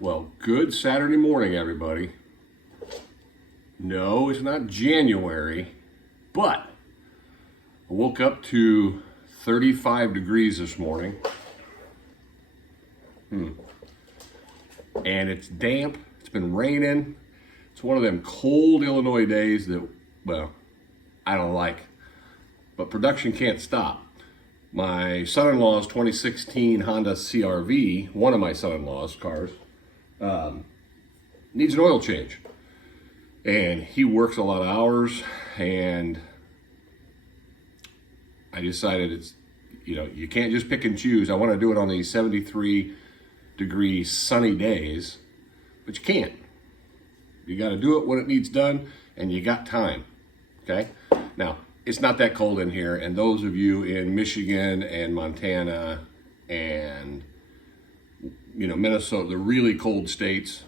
Well, good Saturday morning, everybody. No, it's not January, but I woke up to 35 degrees this morning. And it's damp. It's been raining. It's one of them cold Illinois days that, well, I don't like. But production can't stop. My son-in-law's 2016 Honda CRV, one of my son-in-law's cars, needs an oil change. And he works a lot of hours, and I decided it's, you can't just pick and choose. I want to do it on these 73-degree sunny days, but you can't. You got to do it when it needs done, and you got time, okay? Now, it's not that cold in here, and those of you in Michigan and Montana and, Minnesota, the really cold states,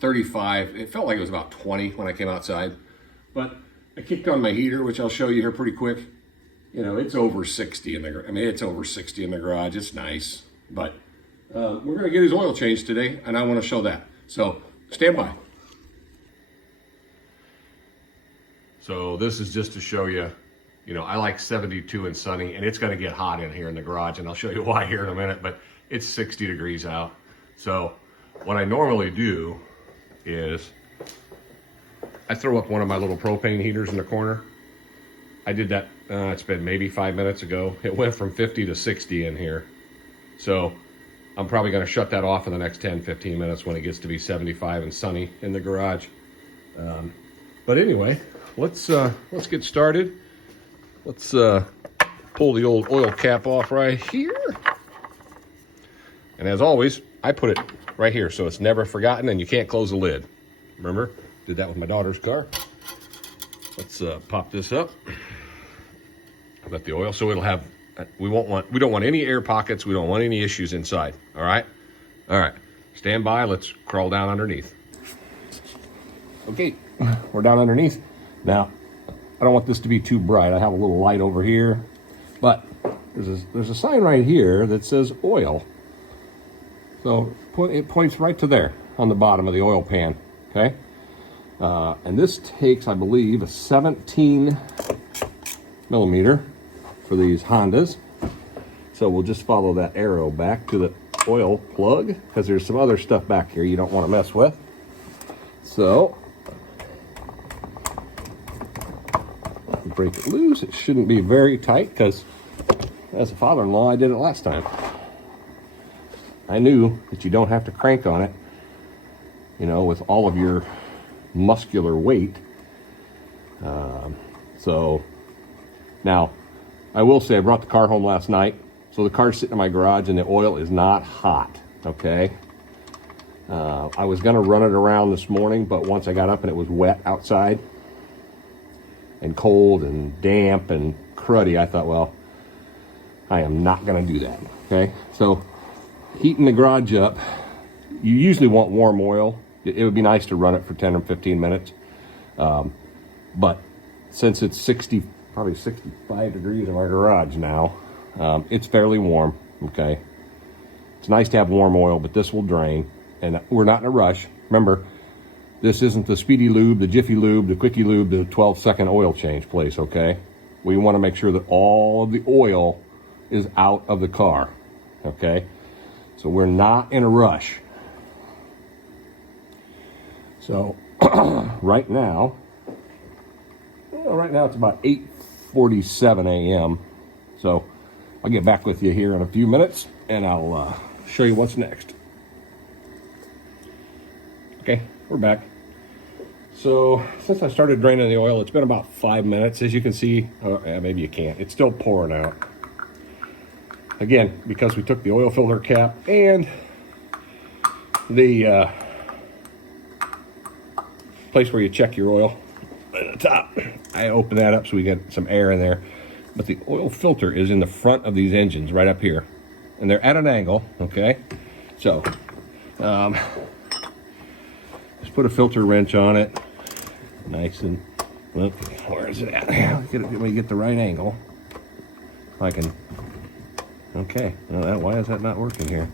35, it felt like it was about 20 when I came outside, but I kicked on my heater, which I'll show you here pretty quick. It's over 60 it's over 60 in the garage. It's nice, but we're going to get his oil changed today, and I want to show that. So stand by. So this is just to show you, I like 72 and sunny, and it's going to get hot in here in the garage, and I'll show you why here in a minute, but it's 60 degrees out. So what I normally do is I throw up one of my little propane heaters in the corner. I did that, it's been maybe 5 minutes ago. It went from 50 to 60 in here. So I'm probably going to shut that off in the next 10, 15 minutes when it gets to be 75 and sunny in the garage. But anyway, let's get started. Let's pull the old oil cap off right here. And as always, I put it right here so it's never forgotten and you can't close the lid. Remember, did that with my daughter's car. Let's pop this up. Let the oil, so it'll have, we don't want any air pockets. We don't want any issues inside. All right. Stand by. Let's crawl down underneath. Okay, we're down underneath. Now, I don't want this to be too bright. I have a little light over here, but there's a sign right here that says oil. So it points right to there on the bottom of the oil pan, okay? And this takes, I believe, a 17 millimeter for these Hondas. So we'll just follow that arrow back to the oil plug, because there's some other stuff back here you don't want to mess with. So break it loose. It shouldn't be very tight, because as a father-in-law, I did it last time. I knew that you don't have to crank on it, with all of your muscular weight. So now I will say I brought the car home last night, so the car's sitting in my garage and the oil is not hot. Okay. I was going to run it around this morning, but once I got up and it was wet outside and cold and damp and cruddy, I thought, well, I am not going to do that. Okay. So heating the garage up, you usually want warm oil. It would be nice to run it for 10 or 15 minutes. But since it's probably 65 degrees in our garage now, it's fairly warm, okay? It's nice to have warm oil, but this will drain, and we're not in a rush. Remember, this isn't the Speedy Lube, the Jiffy Lube, the Quickie Lube, the 12-second oil change place, okay? We want to make sure that all of the oil is out of the car, okay? So we're not in a rush. So right now it's about 8:47 a.m. So I'll get back with you here in a few minutes, and I'll show you what's next. Okay, we're back. So since I started draining the oil, it's been about 5 minutes. As you can see, maybe you can't. It's still pouring out. Again, because we took the oil filter cap and the place where you check your oil at the top, I open that up so we get some air in there. But the oil filter is in the front of these engines right up here, and they're at an angle, okay? So just put a filter wrench on it, nice and, well, where is it at? Let me get the right angle. I can, okay, why is that not working here?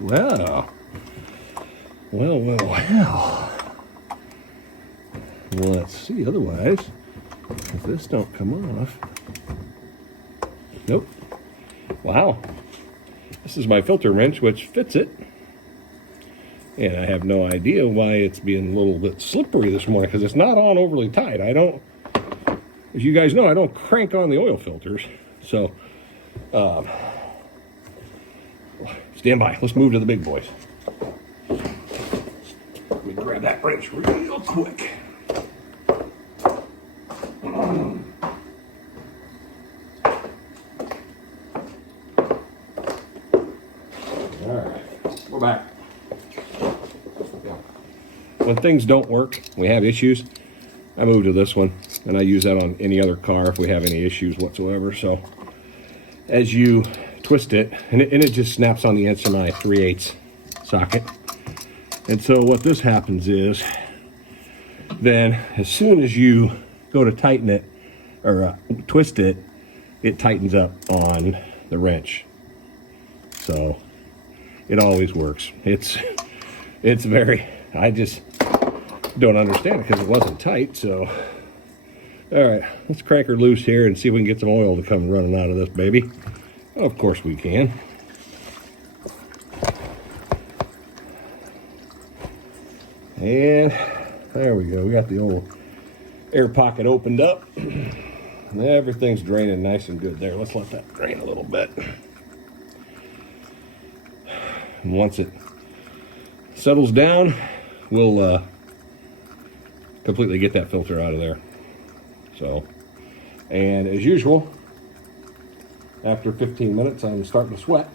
Well. Well. Let's see. Otherwise, if this don't come off. Nope. Wow. This is my filter wrench, which fits it. And I have no idea why it's being a little bit slippery this morning, because it's not on overly tight. I don't, as you guys know, I don't crank on the oil filters. So, stand by. Let's move to the big boys. Let me grab that wrench real quick. All right, we're back. When things don't work, we have issues, I move to this one, and I use that on any other car if we have any issues whatsoever. So as you twist it, and it just snaps on the inside of my 3/8 socket. And so what this happens is, then as soon as you go to tighten it, or twist it, it tightens up on the wrench. So it always works. It's very, I just don't understand it because it wasn't tight. So all right, let's crank her loose here and see if we can get some oil to come running out of this baby. Of course we can. And there we go. We got the old air pocket opened up. Everything's draining nice and good there. Let's let that drain a little bit. And once it settles down, we'll completely get that filter out of there. So, and as usual, after 15 minutes, I'm starting to sweat.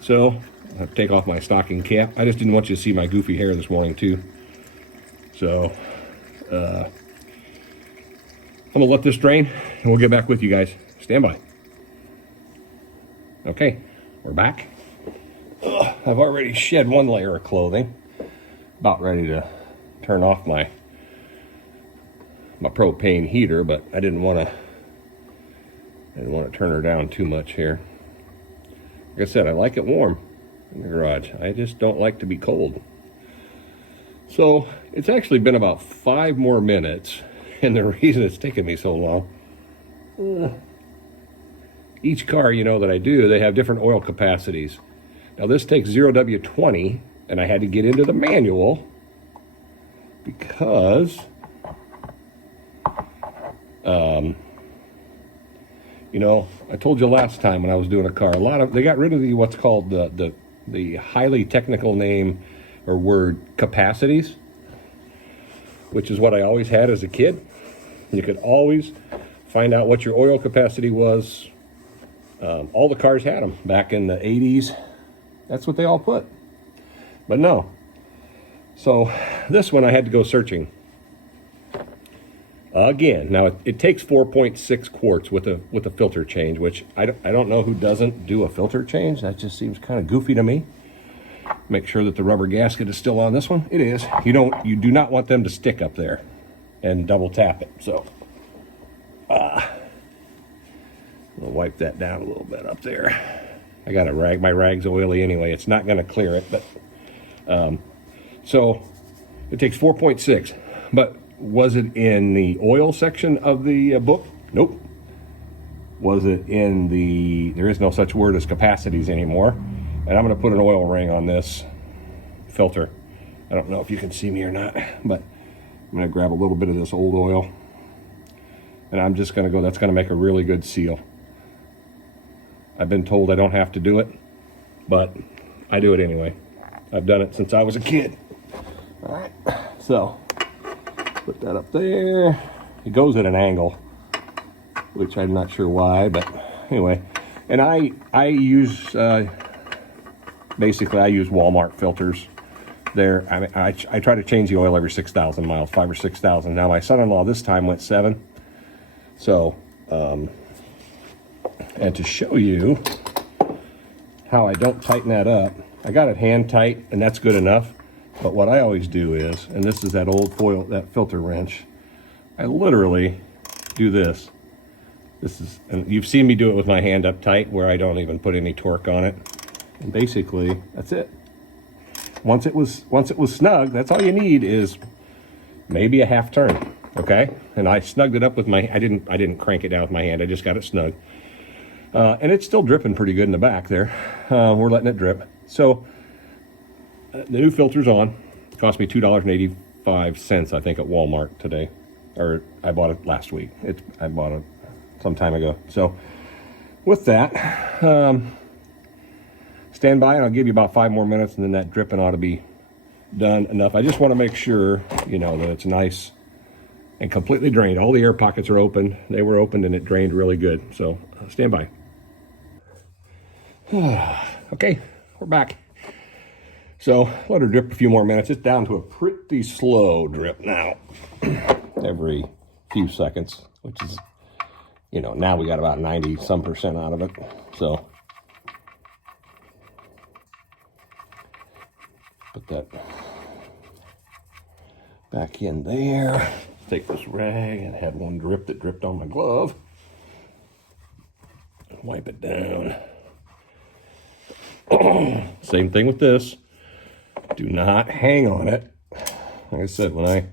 So I have to take off my stocking cap. I just didn't want you to see my goofy hair this morning too. So I'm gonna let this drain and we'll get back with you guys. Stand by. Okay, we're back. I've already shed one layer of clothing. About ready to turn off my propane heater, but I didn't want to turn her down too much here. Like I said, I like it warm in the garage. I just don't like to be cold. So it's actually been about 5 more minutes, and the reason it's taken me so long, each car, you know, that I do, they have different oil capacities. Now this takes 0W20, and I had to get into the manual because you know, I told you last time when I was doing a car, they got rid of the what's called the highly technical name or word capacities, which is what I always had as a kid. You could always find out what your oil capacity was. All the cars had them back in the 80s. That's what they all put. But no. So this one I had to go searching again. Now it takes 4.6 quarts with a filter change, which I don't know who doesn't do a filter change. That just seems kind of goofy to me. Make sure that the rubber gasket is still on this one. It is. You do not want them to stick up there and double tap it. So I'll wipe that down a little bit up there. I got a rag. My rag's oily anyway. It's not going to clear it, but so it takes 4.6. But was it in the oil section of the book? Nope. Was it in the? There is no such word as capacities anymore. And I'm going to put an oil ring on this filter. I don't know if you can see me or not, but I'm going to grab a little bit of this old oil, and I'm just going to go. That's going to make a really good seal. I've been told I don't have to do it, but I do it anyway. I've done it since I was a kid. All right, so put that up there. It goes at an angle, which I'm not sure why, but anyway. And I use basically I use Walmart filters. I try to change the oil every 6,000 miles, 5 or 6,000. Now my son-in-law this time went 7. So and to show you how I don't tighten that up, I got it hand tight, and that's good enough. But what I always do is, and this is that old foil, that filter wrench, I literally do this. This is, and you've seen me do it with my hand up tight, where I don't even put any torque on it. And basically, that's it. Once it was snug, that's all you need is maybe a half turn, okay? And I snugged it up with my, I didn't crank it down with my hand, I just got it snug. And it's still dripping pretty good in the back there. We're letting it drip. So the new filter's on. It cost me $2.85, I think, at Walmart today. Or I bought it last week. I bought it some time ago. So with that, stand by and I'll give you about 5 more minutes, and then that dripping ought to be done enough. I just want to make sure, you know, that it's nice and completely drained. All the air pockets are open. They were opened and it drained really good. So stand by. Okay, we're back. So let her drip a few more minutes. It's down to a pretty slow drip now. Every few seconds, which is, you know, now we got about 90% out of it. So put that back in there. Take this rag, and had one drip that dripped on my glove. Wipe it down. Same thing with this. Do not hang on it. Like I said, when I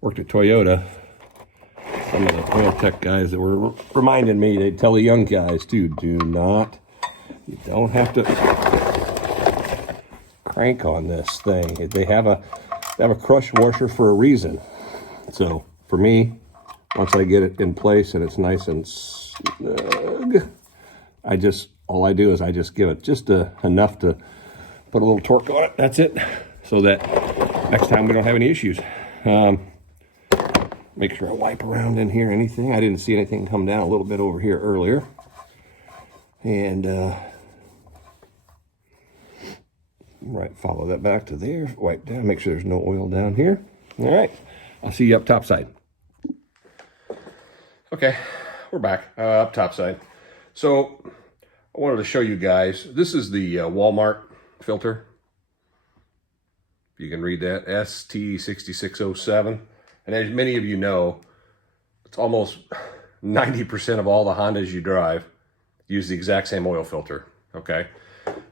worked at Toyota, some of the oil tech guys that were reminding me, they'd tell the young guys too, you don't have to crank on this thing. They have a crush washer for a reason. So for me, once I get it in place and it's nice and snug, all I do is I just give it just enough to put a little torque on it. That's it. So that next time we don't have any issues. Make sure I wipe around in here, anything. I didn't see anything come down a little bit over here earlier. And right, follow that back to there. Wipe down, make sure there's no oil down here. All right, I'll see you up top side. Okay, we're back up top side. So I wanted to show you guys, this is the Walmart filter. If you can read that, ST6607. And as many of you know, it's almost 90% of all the Hondas you drive use the exact same oil filter, okay?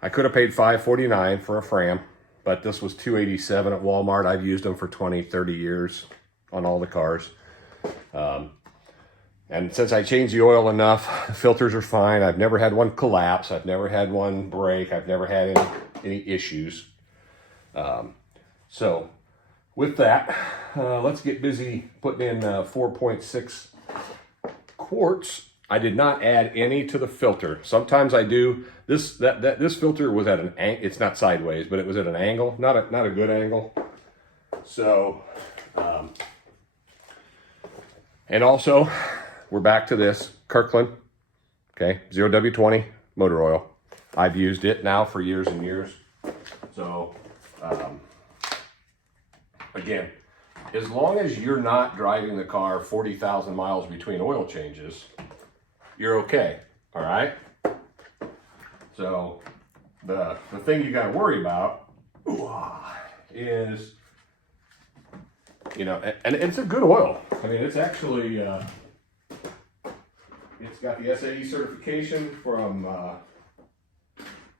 I could have paid $549 for a Fram, but this was $287 at Walmart. I've used them for 20, 30 years on all the cars. And since I changed the oil enough, the filters are fine. I've never had one collapse. I've never had one break. I've never had any issues. So with that, let's get busy putting in 4.6 quarts. I did not add any to the filter. Sometimes I do. This filter was at an angle. It's not sideways, but it was at an angle, not a good angle. So, and also we're back to this Kirkland, okay, 0W20 motor oil. I've used it now for years and years. So, again, as long as you're not driving the car 40,000 miles between oil changes, you're okay, all right? So the thing you got to worry about is, you know, and it's a good oil. I mean, it's actually, it's got the SAE certification from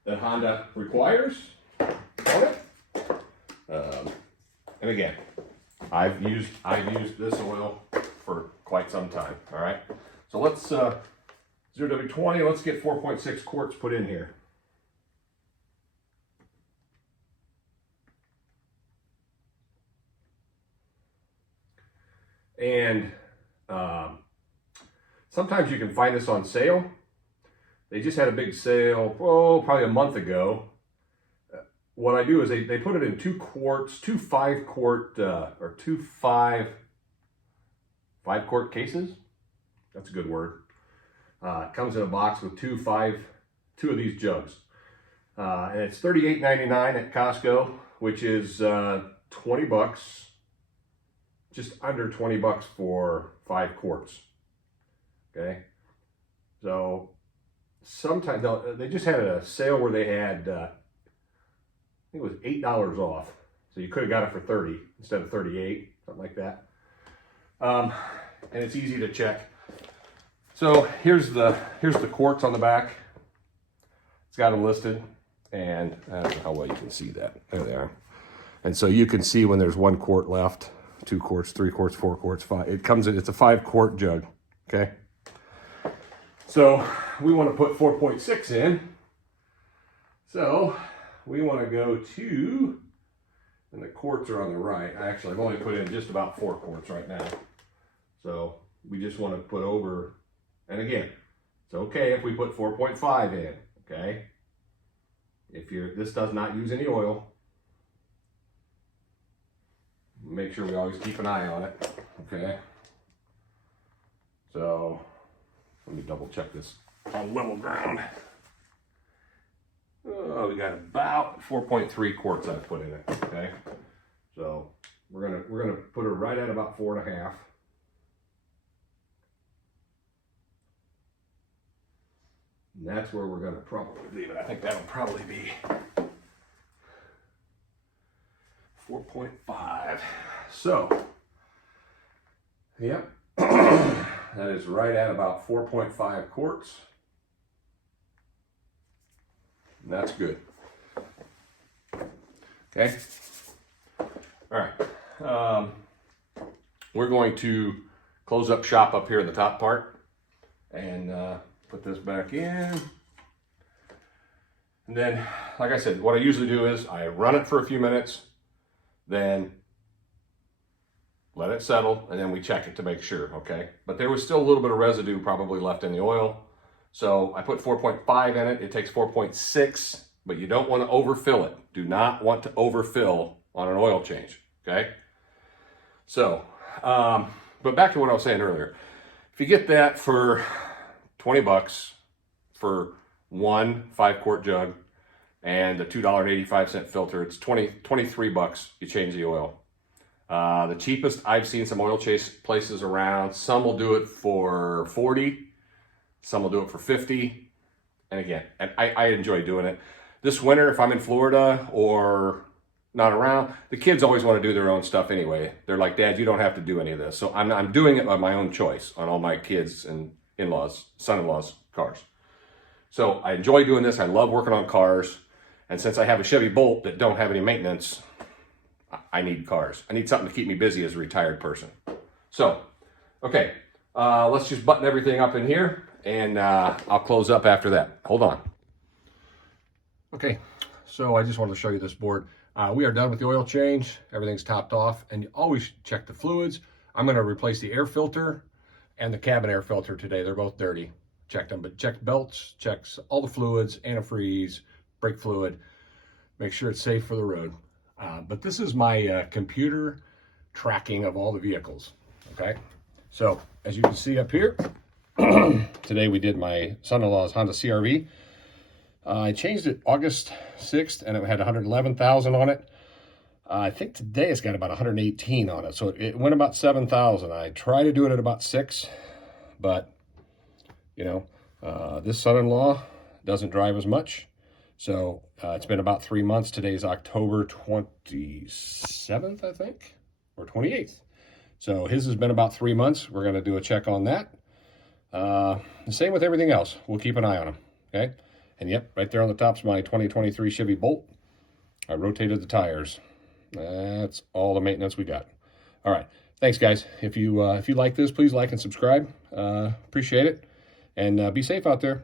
that Honda requires on it. And again, I've used this oil for quite some time. All right, so let's 0W20. Let's get 4.6 quarts put in here. And sometimes you can find this on sale. They just had a big sale, probably a month ago. What I do is they put it in 2 quarts, 2 5-quart, or 2 5-quart cases. That's a good word. It comes in a box with 2 of these jugs. And it's $38.99 at Costco, which is 20 bucks, just under 20 bucks for 5 quarts. Okay. So sometimes they just had a sale where they had, I think it was $8 off. So you could have got it for 30 instead of 38, something like that. And it's easy to check. So here's the quarts on the back. It's got them listed. And I don't know how well you can see that. There they are. And so you can see when there's 1 quart left, 2 quarts, 3 quarts, 4 quarts, 5. It comes in, it's a 5-quart jug, okay? So we want to put 4.6 in. So we want to go to, and the quarts are on the right. Actually, I've only put in just about 4 quarts right now. So we just want to put over, and again, it's okay if we put 4.5 in, okay? This does not use any oil. Make sure we always keep an eye on it, okay? So let me double check this on level ground. Oh, we got about 4.3 quarts I've put in it, okay? So we're gonna put her right at about 4.5. And that's where we're gonna probably leave it. I think that'll probably be 4.5. So, yep, that is right at about 4.5 quarts. And that's good. Okay. All right. We're going to close up shop up here in the top part and put this back in. And then, like I said, what I usually do is I run it for a few minutes, then let it settle, and then we check it to make sure, okay? But there was still a little bit of residue probably left in the oil. So I put 4.5 in it. It takes 4.6, but you don't want to overfill it. Do not want to overfill on an oil change, okay? So, but back to what I was saying earlier. If you get that for 20 bucks for 1 5-quart jug and a $2.85 filter, it's 23 bucks. You change the oil. The cheapest, I've seen some oil change places around. Some will do it for 40. Some will do it for 50. And again, I enjoy doing it. This winter, if I'm in Florida or not around, the kids always want to do their own stuff anyway. They're like, Dad, you don't have to do any of this. So I'm doing it by my own choice on all my kids and in-laws, son-in-laws' cars. So I enjoy doing this. I love working on cars. And since I have a Chevy Bolt that don't have any maintenance, I need cars. I need something to keep me busy as a retired person. So, okay, let's just button everything up in here, and I'll close up after that. Hold on. Okay, so I just wanted to show you this board. We are done with the oil change. Everything's topped off, and you always check the fluids. I'm going to replace the air filter and the cabin air filter today. They're both dirty. Check them, but check belts, checks all the fluids, antifreeze, brake fluid. Make sure it's safe for the road. But this is my computer tracking of all the vehicles, okay? So, as you can see up here, today we did my son-in-law's Honda CRV. I changed it August 6th, and it had 111,000 on it. I think today it's got about 118 on it, so it went about 7,000. I try to do it at about 6, but, you know, this son-in-law doesn't drive as much. So it's been about 3 months. Today's October 27th, I think, or 28th. So his has been about 3 months. We're going to do a check on that. The same with everything else. We'll keep an eye on them, okay? And yep, right there on the top's my 2023 Chevy Bolt. I rotated the tires. That's all the maintenance we got. All right, thanks guys. If you like this, please like and subscribe. Appreciate it. And be safe out there.